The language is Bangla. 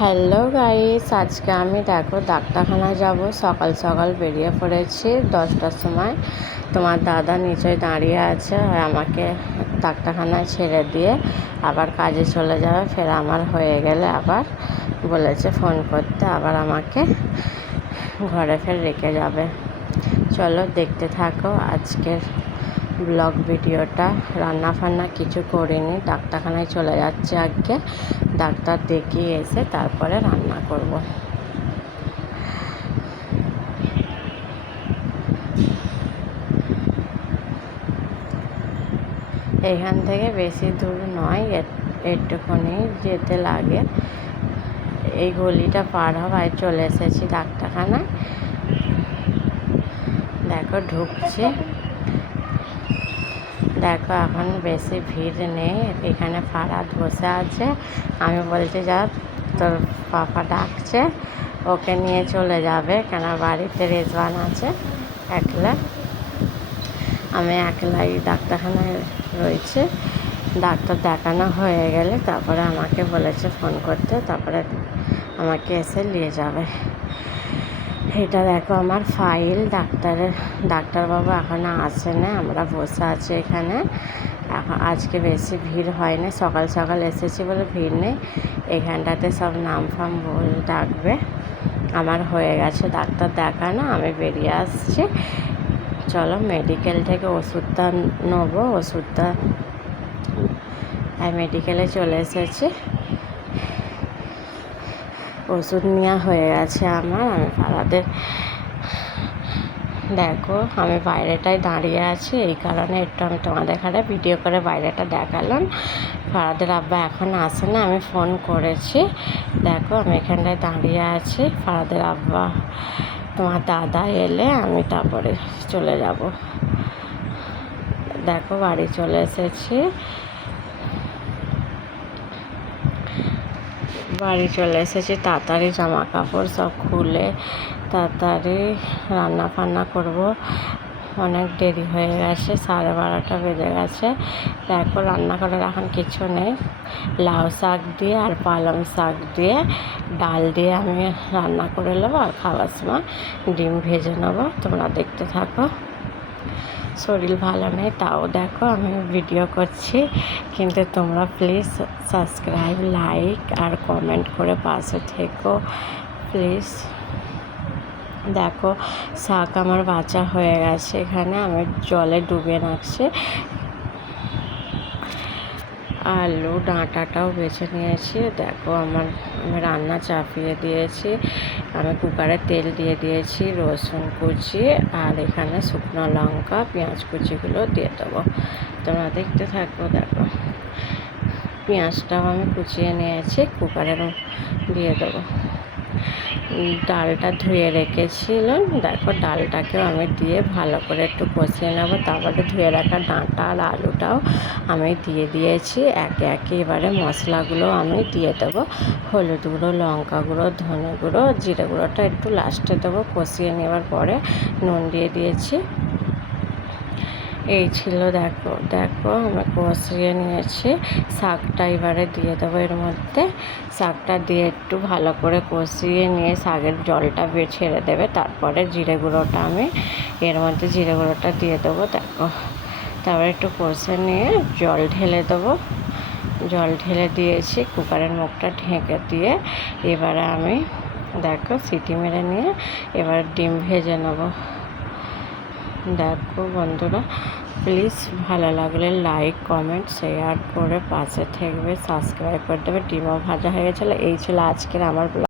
হ্যালো গাইস, আজকে আমি দেখো ডাক্তারখানায় যাব। সকাল সকাল বেরিয়ে পড়েছি 10টার সময়। তোমার দাদা নিচেই দাঁড়িয়ে আছে, আর আমাকে ডাক্তারখানায় ছেড়ে দিয়ে আবার কাজে চলে যাবে। ফের আমার হয়ে গেলে আবার বলেছে ফোন করতে, আবার আমাকে ঘরে ফের রেখে যাবে। চলো দেখতে থাকো আজকের ব্লগ ভিডিওটা। রান্না ফান্না কিছু করিনি, ডাক্তারখানায় চলে যাচ্ছে আগে। ডাক্তার দেখিয়ে এসে তারপরে রান্না করব। এখান থেকে বেশি দূর নয়, একটুখানি যেতে লাগে। এই গলিটা পার হওয়ায় চলে এসেছি ডাক্তারখানায়। দেখো ঢুকছি, দেখো এখন বেশি ভিড় নেই। এখানে ফারাদ বসে আছে। আমি বলছি যা, তোর পাপা ডাকছে, ওকে নিয়ে চলে যাবে, কেন বাড়িতে রেজওয়ান আছে একলা। আমি একলাই ডাক্তারখানায় রয়েছে। ডাক্তার দেখানো হয়ে গেলে তারপরে আমাকে বলেছে ফোন করতে, তারপরে আমাকে এসে নিয়ে যাবে। এটা দেখো আমার ফাইল। ডাক্তারবাবু এখনও আসেনি, আমরা বসে আছি এখানে। আজকে বেশি ভিড় হয়নি, সকাল সকাল এসেছি বলে ভিড় নেই। এখানটাতে সব নাম ফাম ডাকবে। আমার হয়ে গেছে ডাক্তার দেখানো, আমি বেরিয়ে আসছি। চলো মেডিকেল থেকে ওষুধটা নেবো। ওষুধটা মেডিকেলে চলে এসেছি, ওষুধ নেওয়া হয়ে গেছে আমার। আমি ফারাদের দেখো, আমি বাইরেটায় দাঁড়িয়ে আছি, এই কারণে একটু আমি তোমাদের এখানে ভিডিও করে বাইরেটা দেখালাম। ফারাদের আব্বা এখন আসে না, আমি ফোন করেছি। দেখো আমি এখানটায় দাঁড়িয়ে আছি, ফারাদের আব্বা তোমার দাদা এলে আমি তারপরে চলে যাব। দেখো বাড়ি চলে এসেছি, তাড়াতাড়ি জামা কাপড় সব খুলে তাড়াতাড়ি রান্না ফান্না করব। অনেক দেরি হয়ে গেছে, 12:30 বেজে গেছে। দেখো রান্না করার এখন কিছু নেই, লাউ শাক দিয়ে আর পালং শাক দিয়ে ডাল দিয়ে আমি রান্না করে নেবো, আর খাওয়ার সময় ডিম ভেজে নেবো। তোমরা দেখতে থাকো। শরীর ভালো নেই, তাও দেখো আমি ভিডিও করছি, কিন্তু তোমরা প্লিজ সাবস্ক্রাইব, লাইক আর কমেন্ট করে পাশে থেকো প্লিজ। দেখো শাক আমার বাঁচা হয়ে গেছে, এখানে আমি জলে ডুবিয়ে রাখছি। আলু ডাঁটাটাও বেছে নিয়েছি। দেখো আমি রান্না চাপিয়ে দিয়েছি। আমি কুকারে তেল দিয়ে দিয়েছি, রসুন কুচি আর এখানে শুকনো লঙ্কা পেঁয়াজ কুচিগুলো দিয়ে দেবো। তোমরা দেখতে থাকবো। দেখো পেঁয়াজটাও আমি কুচিয়ে নিয়েছি, কুকারে দিয়ে দেবো। ডালটা ধুয়ে রেখেছিলাম, দেখো ডালটাকেও আমি দিয়ে ভালো করে একটু কষিয়ে নেব। তারপরে ধুয়ে রাখা ডাঁটা আর আলুটাও আমি দিয়ে দিয়েছি একে একে। এবারে মশলাগুলো আমি দিয়ে দেবো, হলুদ গুঁড়ো, লঙ্কা গুঁড়ো, ধনে গুঁড়ো, জিরে গুঁড়োটা একটু লাস্টে দেবো। কষিয়ে নেওয়ার পরে নুন দিয়ে দিয়েছি। এই ছিল দেখো আমি কষিয়ে নিয়েছি। শাকটা এবারে দিয়ে দেবো এর মধ্যে। শাকটা দিয়ে একটু ভালো করে কষিয়ে নিয়ে শাকের জলটা ছেড়ে দেবে। তারপরে জিরে গুঁড়োটা আমি এর মধ্যে জিরে গুঁড়োটা দিয়ে দেবো। দেখো তারপরে একটু কষে নিয়ে জল ঢেলে দেবো। জল ঢেলে দিয়েছি, কুকারের মুখটা ঢেকে দিয়ে এবারে আমি দেখো সিটি মেরে নিয়ে এবার ডিম ভেজে নেবো। দেখো বন্ধুরা প্লিজ ভালো লাগলে লাইক কমেন্ট শেয়ার করে পাশে থাকবে, সাবস্ক্রাইব করে দেবে। ডিমও ভাজা হয়ে গেছিলো। এই ছিল আজকের আমার ব্লগ।